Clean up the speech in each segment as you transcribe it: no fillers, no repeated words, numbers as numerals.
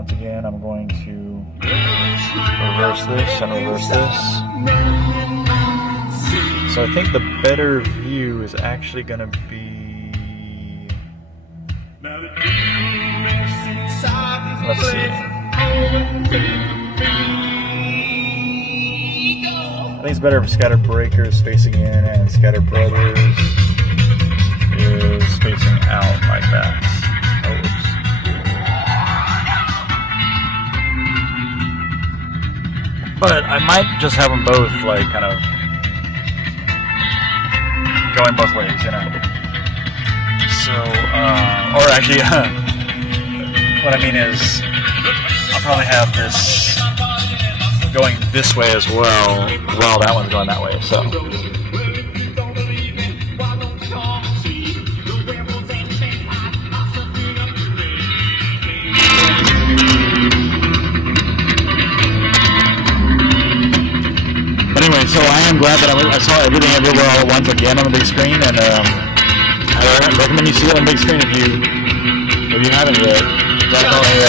once again, I'm going to reverse this and reverse this. So I think the better view is actually going to be... Let's see. I think it's better if ScatterBreaker is facing in and ScatterBrothers is facing out like that. But I might just have them both, like, kind of going both ways, you know. So, or actually, what I mean is, I'll probably have this going this way as well, while that one's going that way, so. Anyway, so I am glad that I saw Everything Everywhere All at Once again on the big screen, and I recommend you see it on the big screen if you haven't yet. Definitely,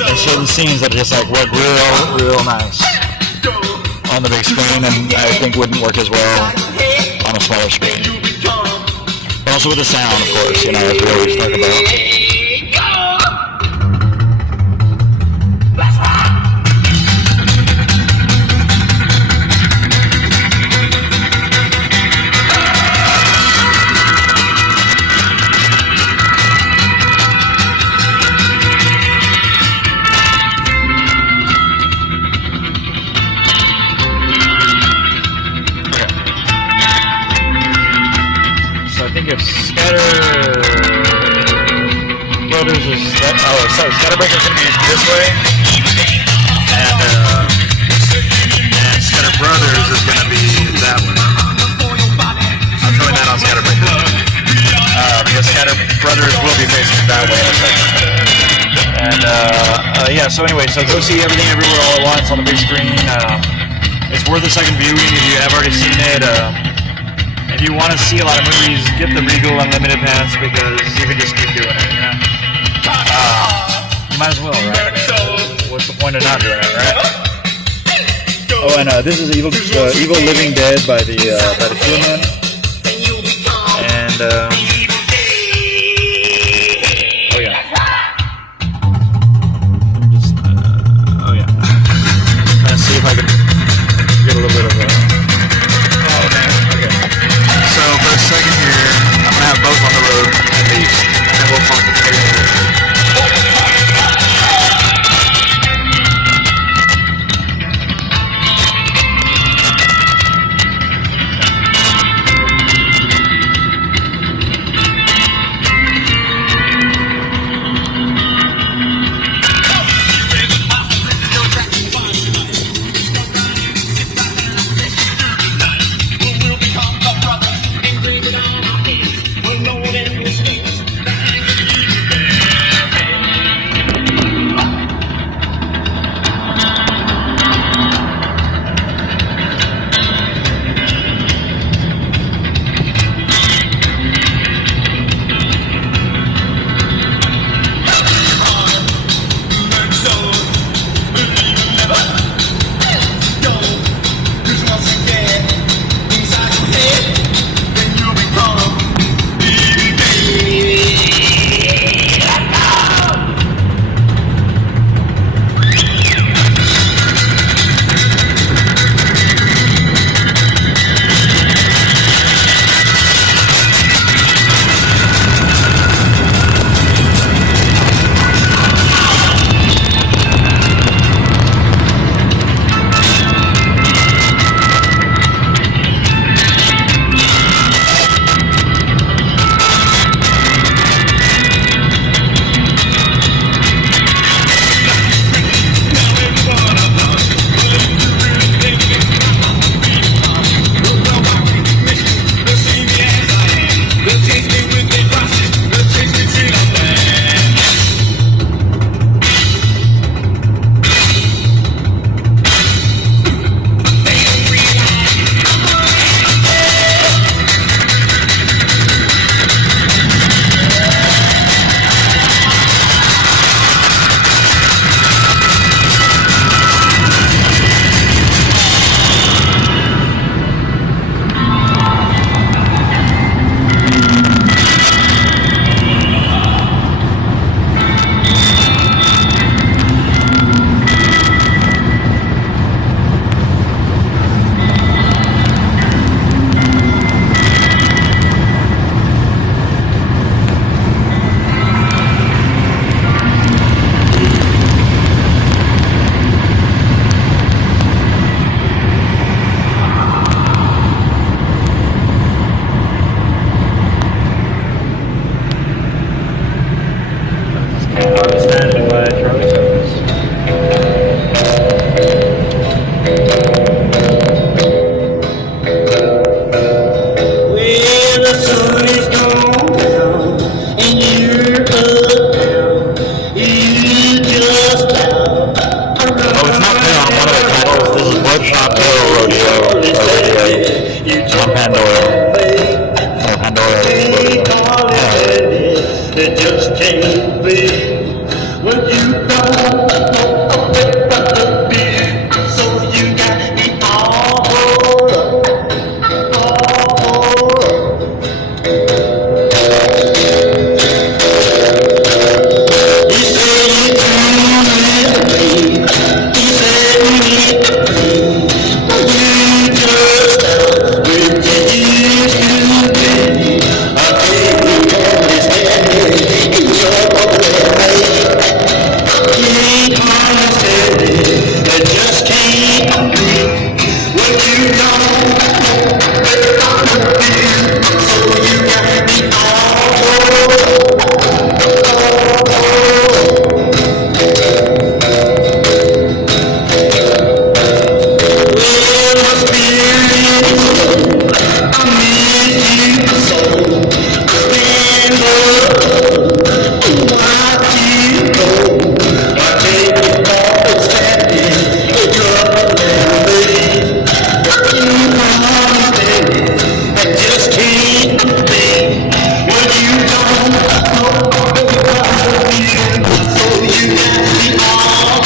there's certain scenes that just like work real nice on the big screen, and I think wouldn't work as well on a smaller screen. But also with the sound, of course, you know, as we always talk about. ScatterBreaker is going to be this way, and ScatterBrothers is going to be that way. I'm showing that on ScatterBreaker, because ScatterBrothers will be facing that way in a second. And yeah, so anyway, so go see Everything Everywhere All at Once on the big screen. It's worth a second viewing if you have already seen it. If you want to see a lot of movies, get the Regal Unlimited Pass, because you can just keep doing it, you know? You might as well, right? What's the point of not doing it, right? Oh, and this is Evil Living Dead by the Human. And oh yeah. Just oh yeah. Trying to see if I can get a little bit of a. Oh man. Okay. So for a second here, I'm gonna have both on the road at least, and we'll talk to you. Standing by Charlie Feathers. Well, the sun is gone down, and you're up down. You just out. Oh, it's not clear on one of the titles. This is Bloodshot Roadio. On Pandora. Or Pandora. It just can't be what you don't be. So you got me all You say you do with me. You say you need me. You just out with you used to be. I think you understand me in your way. Can't understand it. I just can't be what you don't be. So you got me all. Well, my spirit is low. I miss you so. I stand up, watch you go. I take it all accepted. It's trouble me. You understand it. I just can't be what you don't know. So you got me all.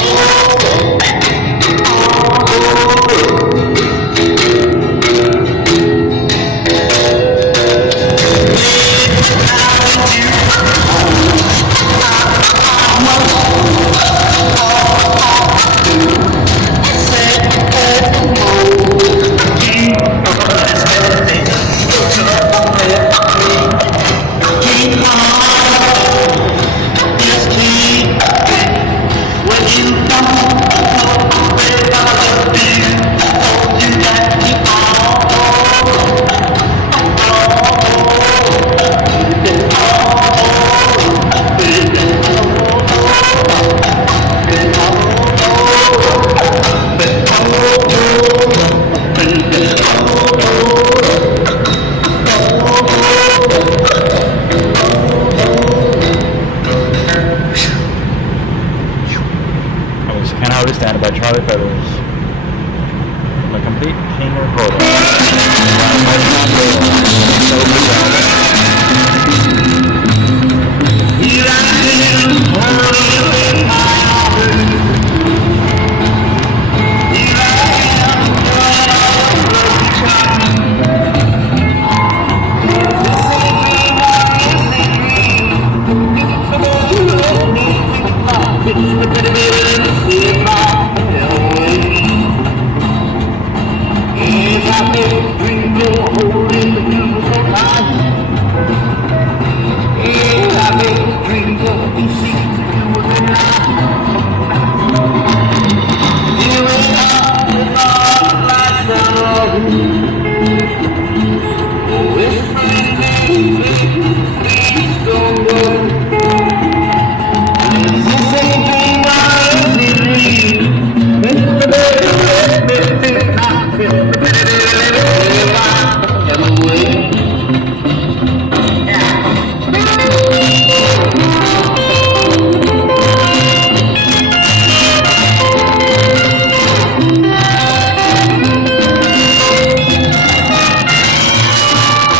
That was Can't Hardly Stand by Charlie Feathers. A complete king recording.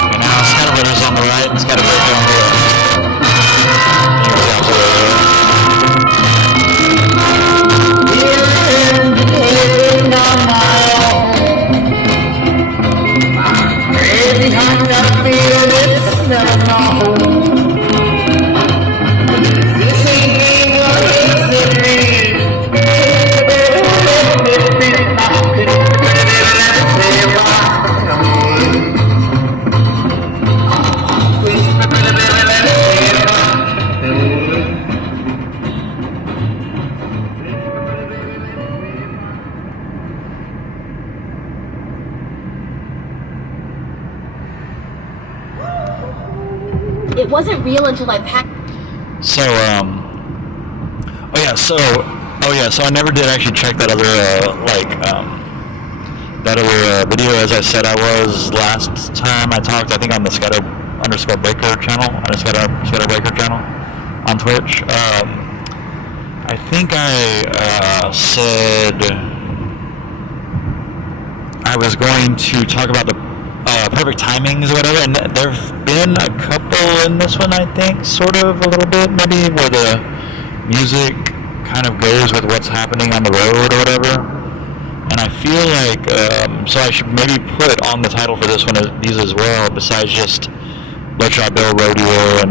And now ScatterBreaker's on the right and ScatterBreaker on the left. It wasn't real until I packed. So, So I never did actually check that other video. As I said, I was last time I talked. I think on the ScatterBreaker channel, on the ScatterBreaker channel on Twitch. I think I said I was going to talk about the perfect timings or whatever, and there have been a couple in this one, I think, sort of a little bit, maybe, where the music kind of goes with what's happening on the road or whatever. And I feel like, so I should maybe put on the title for this one these as well, besides just Bloodshot Bill Roadio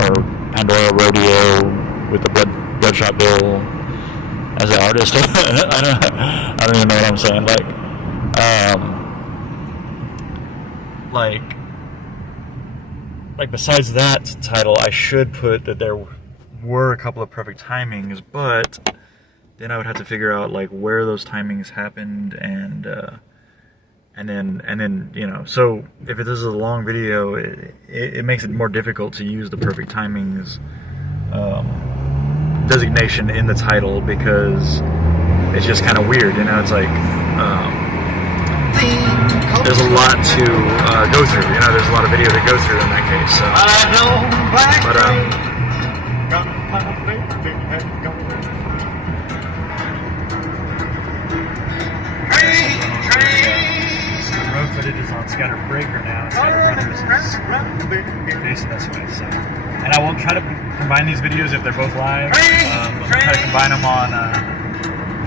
or Pandora Roadio with the Bloodshot Bill as an artist. I don't even know what I'm saying. Like besides that title, I should put that there were a couple of perfect timings, but then I would have to figure out like where those timings happened, and then so if this is a long video, it makes it more difficult to use the perfect timings designation in the title, because it's just kind of weird, it's like there's a lot to go through, there's a lot of video to go through in that case, so. Road footage is on ScatterBreaker now. ScatterBreaker is facing this way, so. And I will try to combine these videos if they're both live. I'll try to combine them on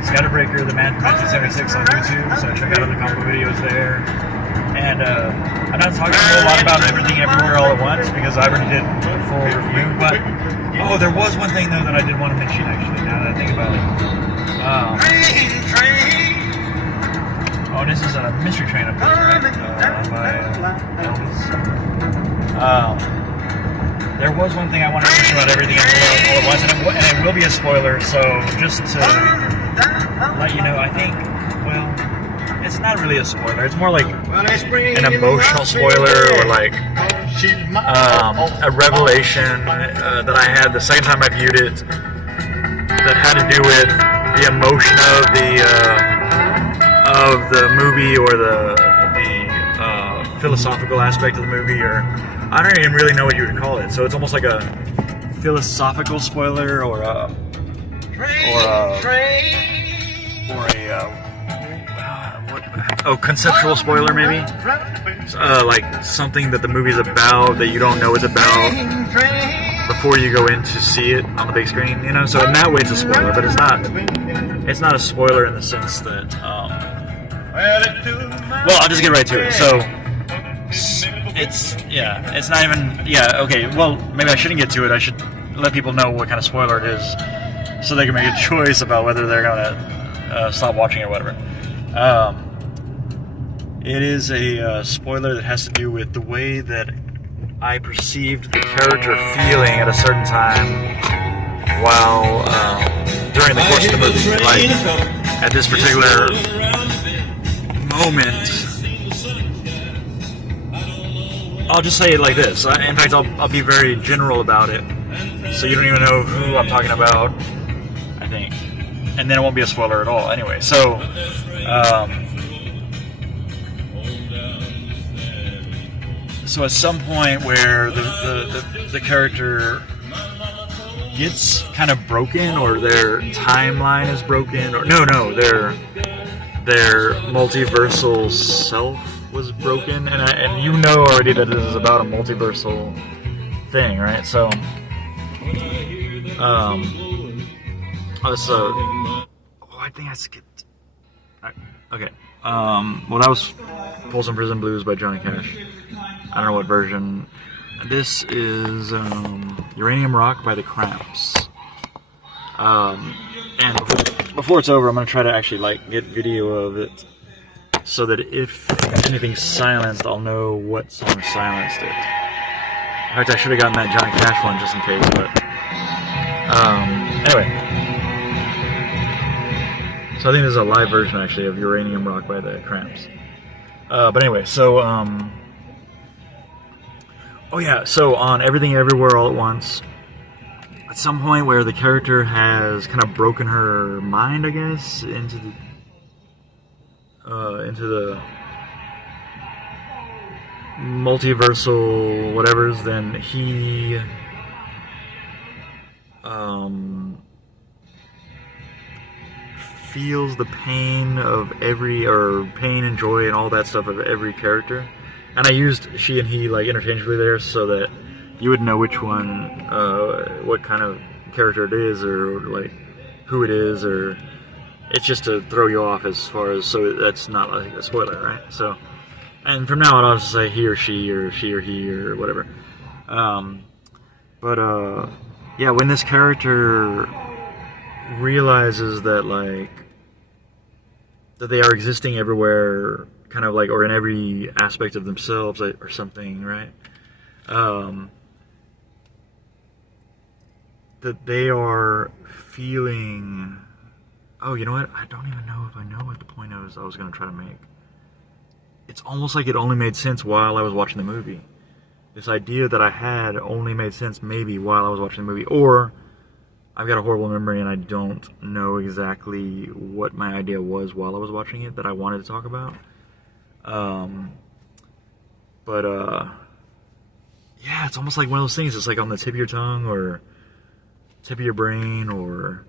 ScatterBreaker, the man from 1976 on YouTube, so check out other combo videos there. And I'm not talking a whole lot about Everything Everywhere All at Once, because I already did a full review, but there was one thing though that I did want to mention, actually, now that I think about it. This is a Mystery Train up there, right? By Elvis. There was one thing I wanted to mention about Everything Everywhere All at Once, and it will be a spoiler, so just to let you know, I think, it's not really a spoiler. It's more like an emotional spoiler, or like a revelation that I had the second time I viewed it, that had to do with the emotion of the movie, or the philosophical aspect of the movie, or I don't even really know what you would call it. So it's almost like a philosophical spoiler, or a conceptual spoiler, maybe. Like something that the movie's about that you don't know it's about before you go in to see it on the big screen, So in that way, it's a spoiler, but it's not a spoiler in the sense that. I'll just get right to it. So it's not even. Okay. Well, maybe I shouldn't get to it. I should let people know what kind of spoiler it is, so they can make a choice about whether they're gonna stop watching it or whatever. It is a spoiler that has to do with the way that I perceived the character feeling at a certain time while during the course of the movie. Like, at this particular moment, I'll just say it like this. In fact, I'll be very general about it, so you don't even know who I'm talking about, I think. And then it won't be a spoiler at all anyway. So, at some point where the character gets kind of broken, or their timeline is broken, or their multiversal self was broken, and you know already that this is about a multiversal thing, right? So, I think I skipped. Okay. That was Folsom Prison Blues by Johnny Cash. I don't know what version. This is Uranium Rock by the Cramps. And before it's over, I'm going to try to actually get video of it, so that if anything's silenced, I'll know what song silenced it. In fact, I should have gotten that Johnny Cash one just in case, but anyway. So I think this is a live version, actually, of Uranium Rock by the Cramps. But anyway, so so on Everything Everywhere All at Once, at some point where the character has kind of broken her mind, I guess, into the multiversal whatevers, then he feels the pain of pain and joy and all that stuff of every character. And I used she and he like interchangeably there so that you would know which one, what kind of character it is, or like who it is, or it's just to throw you off as far as, so that's not like a spoiler, right? So, and from now on I'll just say he or she or he or whatever. Yeah, when this character realizes that like that they are existing everywhere, kind of like, or in every aspect of themselves or something, right? That they are feeling. Oh, you know what? I don't even know if I know what the point I was going to try to make. It's almost like it only made sense while I was watching the movie. This idea that I had only made sense maybe while I was watching the movie, or I've got a horrible memory and I don't know exactly what my idea was while I was watching it that I wanted to talk about. Yeah, it's almost like one of those things. It's like on the tip of your tongue or tip of your brain, or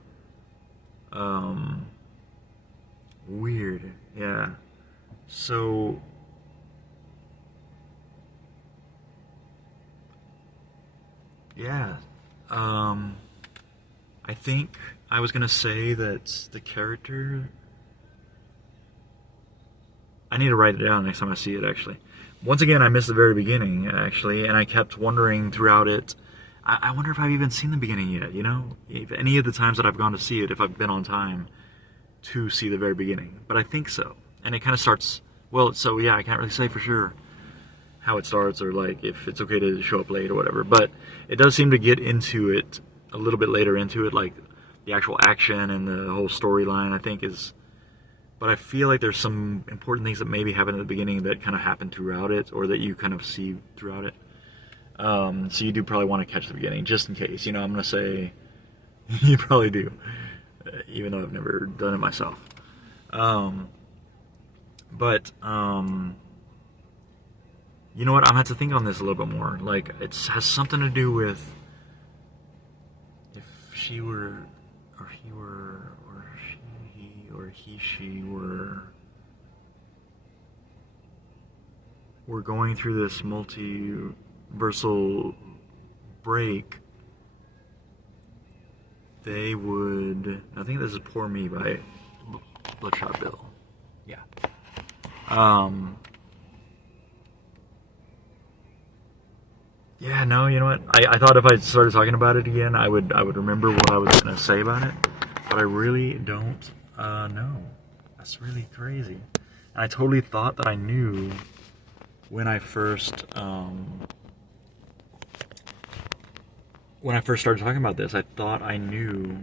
weird. Yeah. So yeah, I think I was gonna say that the character, I need to write it down next time I see it, actually. Once again, I missed the very beginning, actually, and I kept wondering throughout it, I wonder if I've even seen the beginning yet, you know? If any of the times that I've gone to see it, if I've been on time to see the very beginning. But I think so. And it kind of starts, well, so yeah, I can't really say for sure how it starts, or like if it's okay to show up late or whatever. But it does seem to get into it a little bit later into it, like the actual action and the whole storyline, I think is... But I feel like there's some important things that maybe happen at the beginning that kind of happen throughout it, or that you kind of see throughout it. So you do probably want to catch the beginning, just in case. You know, I'm going to say you probably do, even though I've never done it myself. You know what? I'm going to have to think on this a little bit more. Like, it has something to do with if she were, or he were, or she, or he, she were going through this multiversal break, they would... I think this is Poor Me by Bloodshot Bill. Yeah. Yeah, no, you know what? I thought if I started talking about it again, I would remember what I was going to say about it. But I really don't know. That's really crazy. And I totally thought that I knew when I first started talking about this. I thought I knew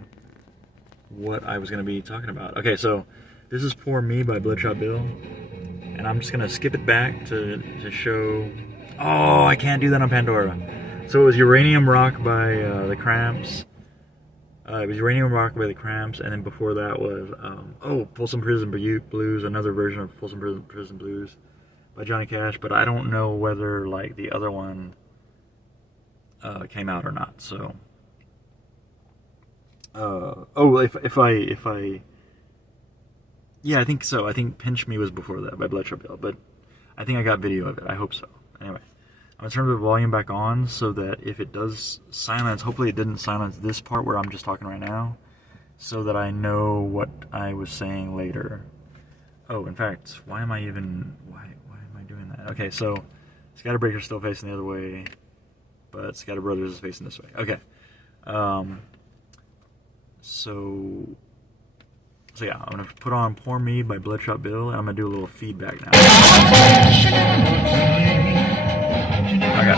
what I was going to be talking about. Okay, so this is Poor Me by Bloodshot Bill. And I'm just going to skip it back to show... Oh, I can't do that on Pandora. So it was Uranium Rock by the Cramps. It was Uranium Rock by the Cramps, and then before that was Folsom Prison Blues, another version of Folsom Prison Blues by Johnny Cash. But I don't know whether like the other one came out or not. So yeah, I think so. I think Pinch Me was before that by Bloodshot Bill, but I think I got video of it. I hope so. Anyway, I'm going to turn the volume back on so that if it does silence, hopefully it didn't silence this part where I'm just talking right now, so that I know what I was saying later. Oh, in fact, why am I doing that? Okay, so ScatterBreaker's still facing the other way, but ScatterBrothers is facing this way. Okay. So yeah, I'm going to put on Poor Me by Bloodshot Bill, and I'm going to do a little feedback now. Okay.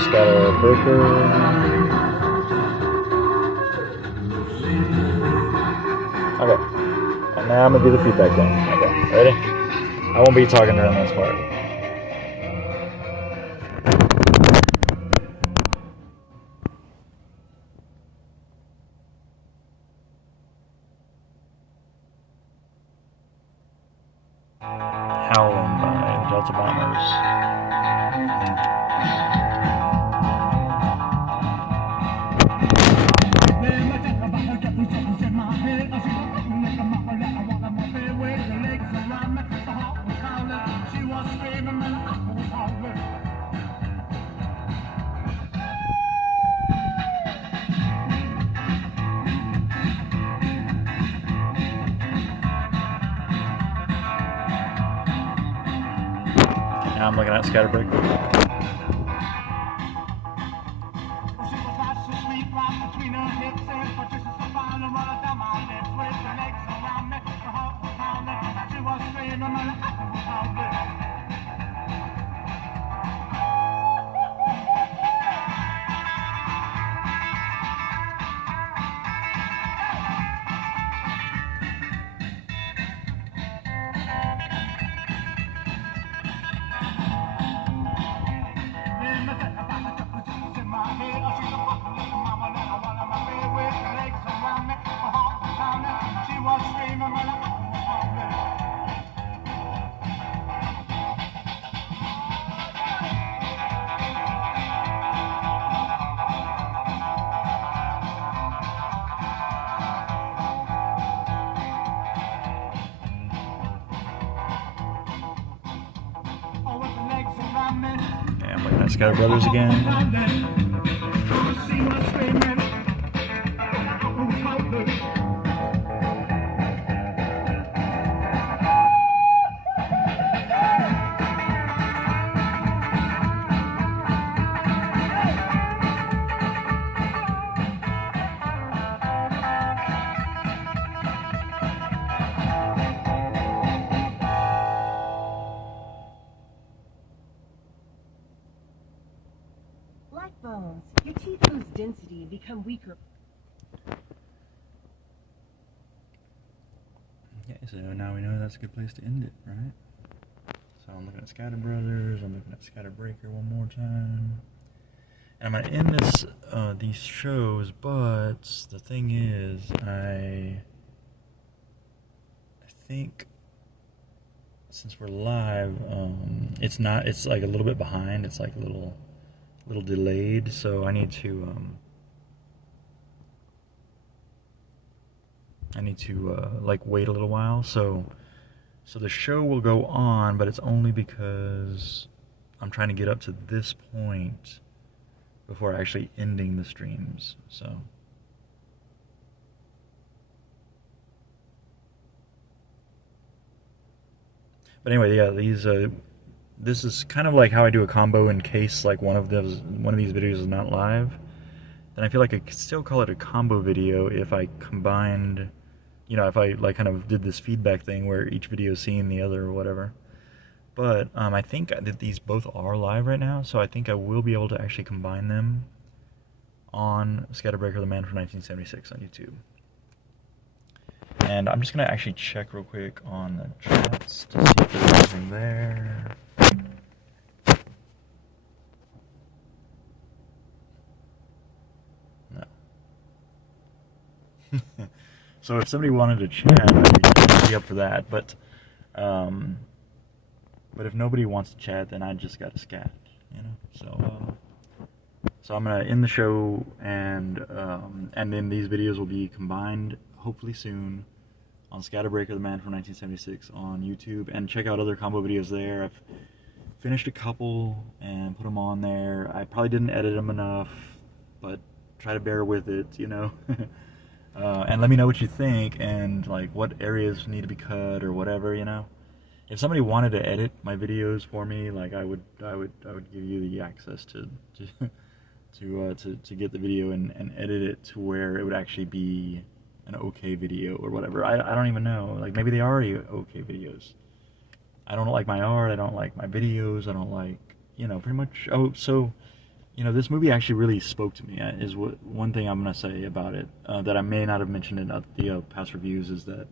ScatterBreaker. Okay. And now I'm gonna do the feedback thing. Okay, ready? I won't be talking during this part. Howling by the Delta Bombers. Now I'm looking at ScatterBreaker. Okay, I'm looking at Scatter Brothers again. Black bones. Your teeth lose density and become weaker. Okay, so now we know that's a good place to end it, right? So I'm looking at Scatter Brothers, I'm looking at ScatterBreaker one more time. And I'm gonna end this these shows, but the thing is, I think since we're live, it's like a little bit behind, it's like a little delayed, so I need to like wait a little while, so the show will go on, but it's only because I'm trying to get up to this point before actually ending the streams. So but anyway, yeah, these this is kind of like how I do a combo in case like one of these videos is not live. Then I feel like I could still call it a combo video if I combined, you know, if I like kind of did this feedback thing where each video is seeing the other or whatever. But I think that these both are live right now, so I think I will be able to actually combine them on ScatterBreaker, the Man from 1976 on YouTube. And I'm just gonna actually check real quick on the chats to see if there's anything there. No. So if somebody wanted to chat, I'd be up for that. But if nobody wants to chat, then I just got to scat, you know. So I'm gonna end the show, and then these videos will be combined hopefully soon on ScatterBreaker, the Man from 1976 on YouTube, and check out other combo videos there. I've finished a couple and put them on there. I probably didn't edit them enough, but try to bear with it, you know. And let me know what you think and like what areas need to be cut or whatever, you know. If somebody wanted to edit my videos for me, like I would give you the access to get the video and edit it to where it would actually be an okay video or whatever. I don't even know. Like maybe they are already okay videos. I don't like my art. I don't like my videos. I don't like, you know, pretty much. Oh, so this movie actually really spoke to me. Is one thing I'm gonna say about it that I may not have mentioned in the past reviews is that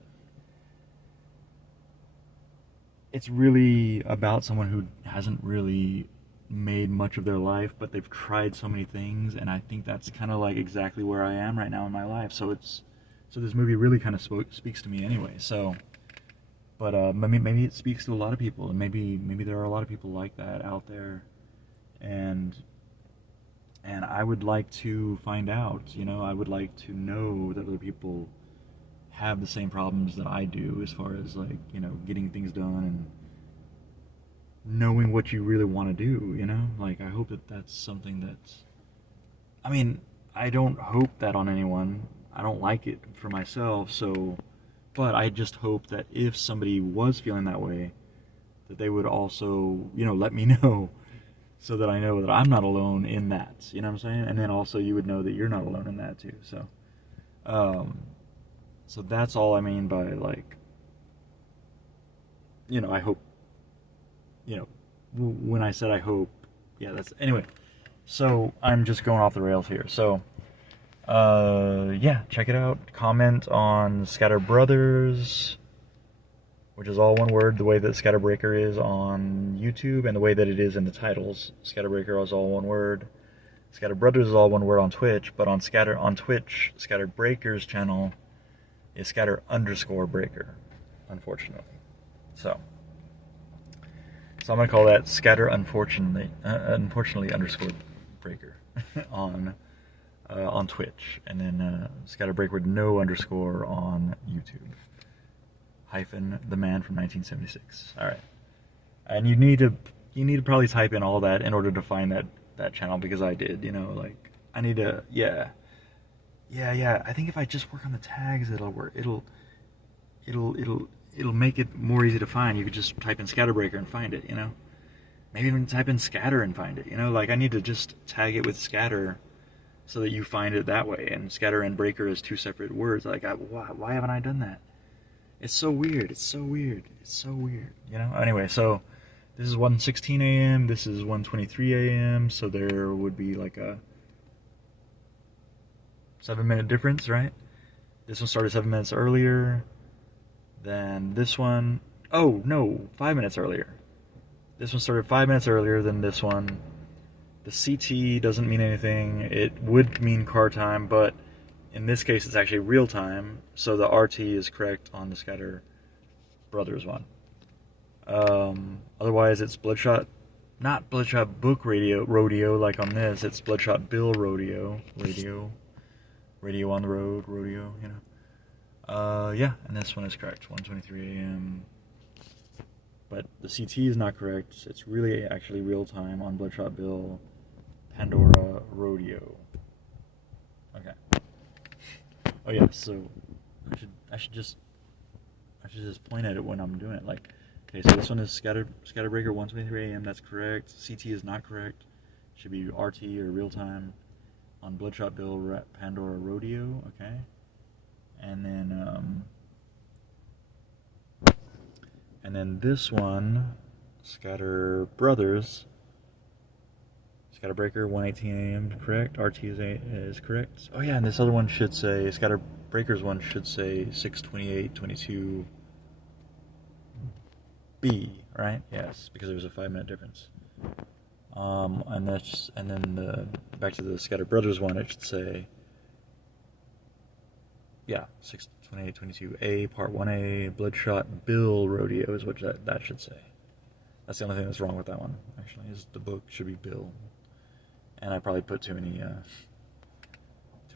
it's really about someone who hasn't really made much of their life, but they've tried so many things, and I think that's kind of like exactly where I am right now in my life. So this movie really kind of speaks to me anyway. So, but maybe it speaks to a lot of people, and maybe there are a lot of people like that out there, and I would like to find out. I would like to know that other people have the same problems that I do, as far as like getting things done and knowing what you really want to do. Like, I hope that that's something that's, I mean, I don't hope that on anyone. I don't like it for myself, but I just hope that if somebody was feeling that way, that they would also let me know, so that I know that I'm not alone in that. You know what I'm saying? And then also you would know that you're not alone in that too. So that's all I mean by, like, I hope, when I said I hope, yeah, that's, anyway. So I'm just going off the rails here. So, yeah, check it out. Comment on Scatter Brothers, which is all one word, the way that ScatterBreaker is on YouTube, and the way that it is in the titles. ScatterBreaker is all one word. Scatter Brothers is all one word on Twitch, but on Twitch, ScatterBreaker's channel is Scatter_Breaker, unfortunately. So I'm gonna call that Scatter unfortunately _Breaker on Twitch, and then ScatterBreaker with no underscore on YouTube. Hyphen the man from 1976. All right, and you need to probably type in all that in order to find that channel, because I did. Like, I need to, yeah. I think if I just work on the tags, it'll work. It'll make it more easy to find. You could just type in ScatterBreaker and find it. Maybe even type in Scatter and find it. Like, I need to just tag it with Scatter, so that you find it that way. And Scatter and Breaker is two separate words. Like, why haven't I done that? It's so weird. It's so weird. Anyway, so this is 1:16 a.m. This is 1:23 a.m. So there would be like a 7-minute difference, right? This one started 7 minutes earlier than this one. Oh, no, 5 minutes earlier. This one started 5 minutes earlier than this one. The CT doesn't mean anything. It would mean car time, but in this case it's actually real time, so the RT is correct on the Scatter Brothers one. Otherwise it's Bloodshot, not Bloodshot Book Roadio like on this. It's Bloodshot Bill Roadio. Radio on the road, Roadio, yeah, and this one is correct, 1:23 a.m. But the CT is not correct. It's really actually real time on Bloodshot Bill, Pandora, Roadio. Okay. Oh yeah, so I should just point at it when I'm doing it. Like, okay, so this one is ScatterBreaker 1:23 a.m. That's correct. CT is not correct. It should be RT or real time on Bloodshot Bill, Pandora, Roadio. Okay, and then this one, Scatter Brothers, ScatterBreaker 1:18 a.m. correct. RT is correct. Oh yeah, and this other one should say, ScatterBreaker's one should say 6:28:22 B, right? Yes, because there was a 5-minute difference. And then back to the Scatter Brothers one, it should say, yeah, 6:28:22 A, Part 1A, Bloodshot Bill Roadio is what that should say. That's the only thing that's wrong with that one, actually, is the book should be Bill. And I probably put too many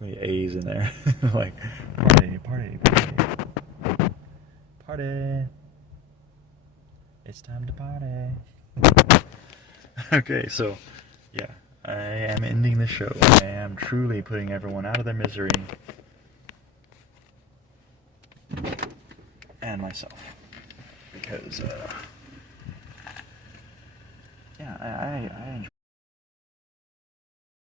A's in there. Like, party. It's time to party. Okay, so, yeah, I am ending the show. I am truly putting everyone out of their misery. And myself. Because, yeah, I enjoy